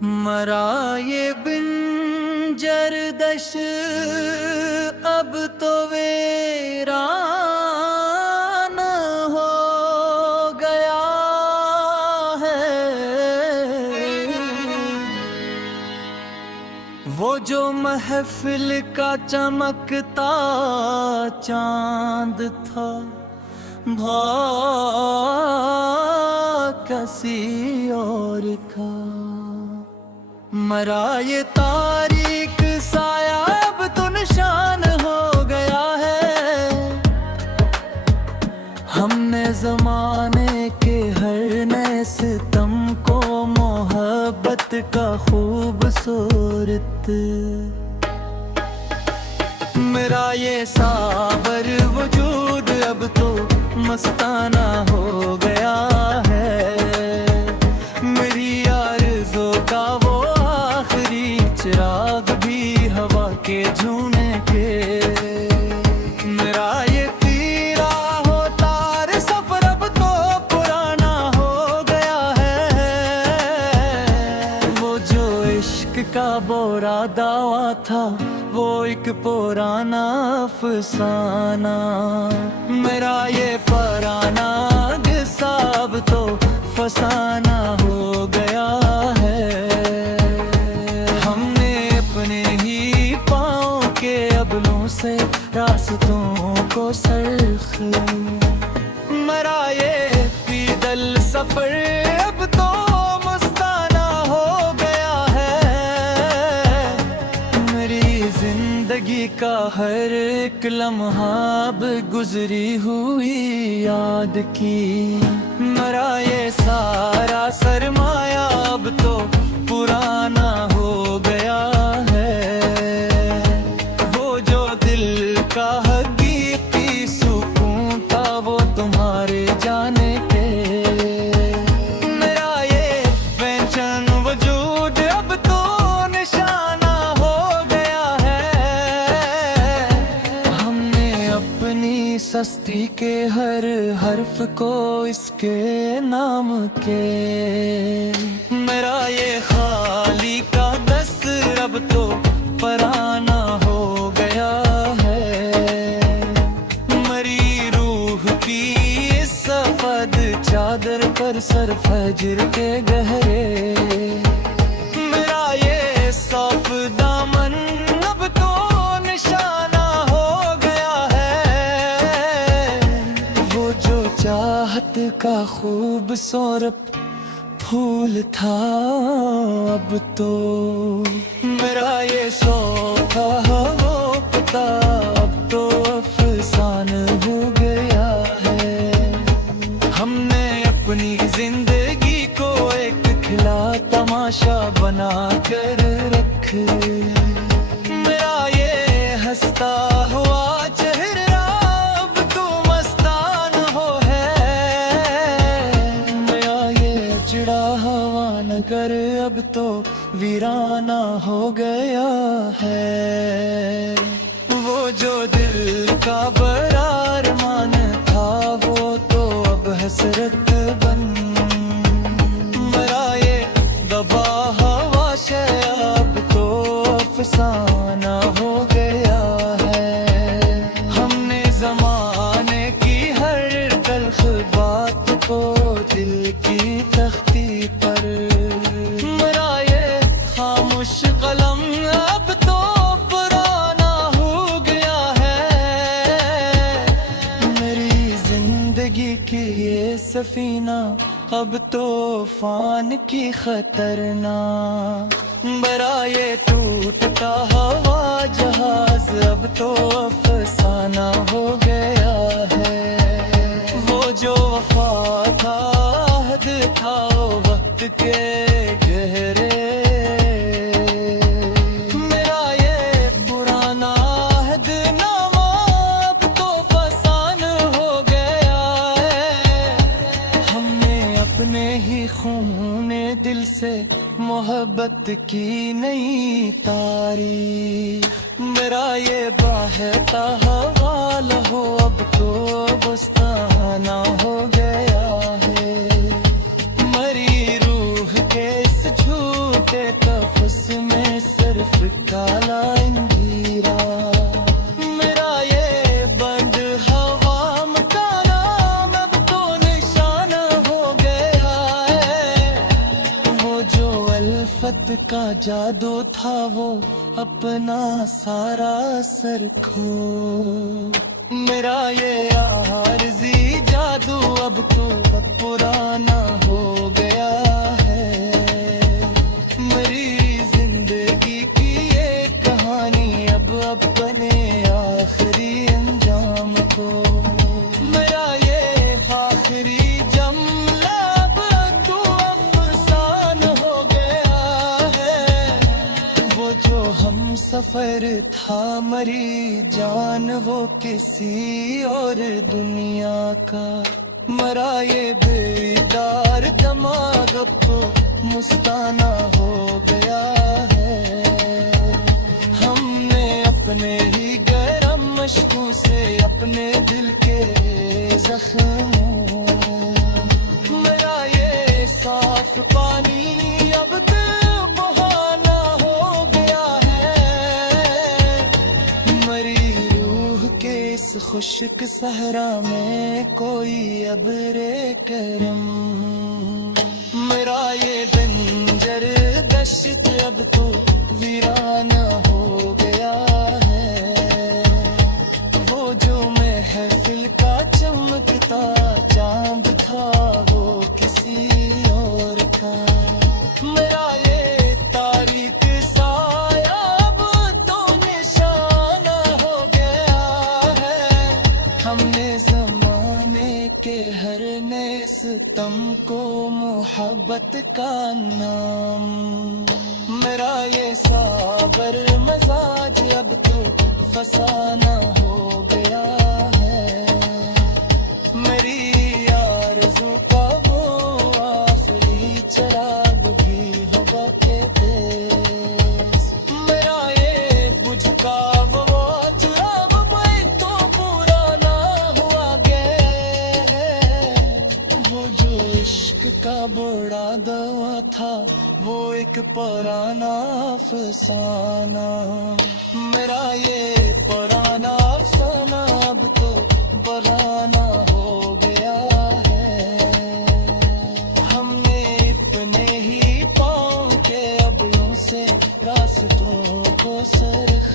मरा ये बिंजर दश अब तो वीरान हो गया है। वो जो महफिल का चमकता चांद था किसी और का। मरा ये तारीख साया अब तो निशान हो गया है। हमने ज़माने के हर नए सितम को मोहब्बत का खूबसूरत। मेरा ये साबर वजूद अब तो मस्ताना हो गया है। मेरी आरज़ू का वो आखिरी चिराग भी हवा के झूने के। मेरा ये तीरा हो तार सफर अब तो पुराना हो गया है। वो जो इश्क का बोरा दावा था वो एक पुराना अफसाना। मेरा ये पुराना किस्सा अब तो फसाना हो गया है। हमने अपने ही पाँव के अबलों से रास्तों को सरख। मेरा ये पैदल सफर अब तो मस्ताना हो गया है। मेरी जिंदगी का हर एक लम्हा अब गुजरी हुई याद की। मेरा ये सारा सरमाया अब तो पुराना हो गया है। वो जो दिल का हकीकी सुकून था वो तुम्हारे जाने के। मेरा ये पेंशन वजूद अब तो निशाना हो गया है। हमने अपनी सस्ती के हर हर्फ को इसके नाम के। मेरा ये खाली का दस्तर अब तो पराना हो गया है। मरी रूह की इस सफेद चादर पर सर फजर के गहरे। मेरा ये सौफ दामन अब तो निशाना हो गया है। वो जो चाहत का खूबसूरत फूल था अब तो। मेरा ये सौखा वो पता अब तो अफसान हो गया है। हमने अपनी जिंदगी को एक खिला तमाशा बना कर रख। मेरा ये हंसता हुआ चेहरा अब तो मस्तान हो है। मेरा ये चिड़ा हवा नगर अब तो वीराना हो गया है। वो जो दिल का बरार मान था वो तो अब हसरत बन। मेरा ये दबा हवा शय अब तो अफसाना हो गया है। हमने ज़माने की हर तल्ख बात को दिल की तख्ती पर। मेरा ये खामोश कलम अब तो पुराना हो गया है। मेरी जिंदगी की ये सफीना अब तो फान की खतरनाक। मेरा ये टूटता हवा जहाज अब तो अफसाना हो गया है। वो जो वफा था अहद था वक्त के गहरे। मेरा ये पुराना अहदनामा अब तो फसान हो गया है। हमने अपने ही खूने दिल से मोहब्बत की नई तारीख। मेरा ये बहता हवाल हो अब तो बस्ताना हो गया है। मरी रूह के इस झूठ के तफस में सिर्फ काला अंधेरा। मेरा ये बंद हवा मकाना अब तो निशाना हो गया है। वो जो अल्फत का जादू था वो अपना सारा असर खो। मेरा ये आरज़ी जादू अब तो पुराना हो गया है। मेरी जिंदगी की ये कहानी अब अपने आखिरी अंजाम को। मेरा ये आखिरी जमला अब तो अफसान हो गया है। वो जो हम सफर था मरी जान वो किसी और दुनिया का। मरा ये बेदार दिमाग अब तो मुस्ताना हो गया है। हमने अपने ही गरम मशकों से अपने दिल के जख्मों। मेरा ये साफ पानी अब दिल बहाना हो गया है। मरी रूह के इस खुश्क सहरा में कोई अब्रे करम। मेरा ये बंजर दश्त अब तो वीराना हो गया है। वो जो महफिल का चमकता चांद था वो किसी और का। मेरा ये तारीख साया अब तो निशाना हो गया है। हमने जमाने के हर नए सितम को मोहब्बत का नाम। मेरा ये साबर मजाज अब तो फसाना हो गया है। मेरी आरज़ू का वो आखिरी चिराग भी हवा के तेज। मेरा ये बुझका वो चिराग भी तो पुराना हुआ गया है। वो जो इश्क का बड़ा दवा था वो एक पुराना अफसाना। मेरा ये पुराना अफसाना अब तो पुराना हो गया है। हमने अपने ही पाँव के अबलों से रास्तों को सरख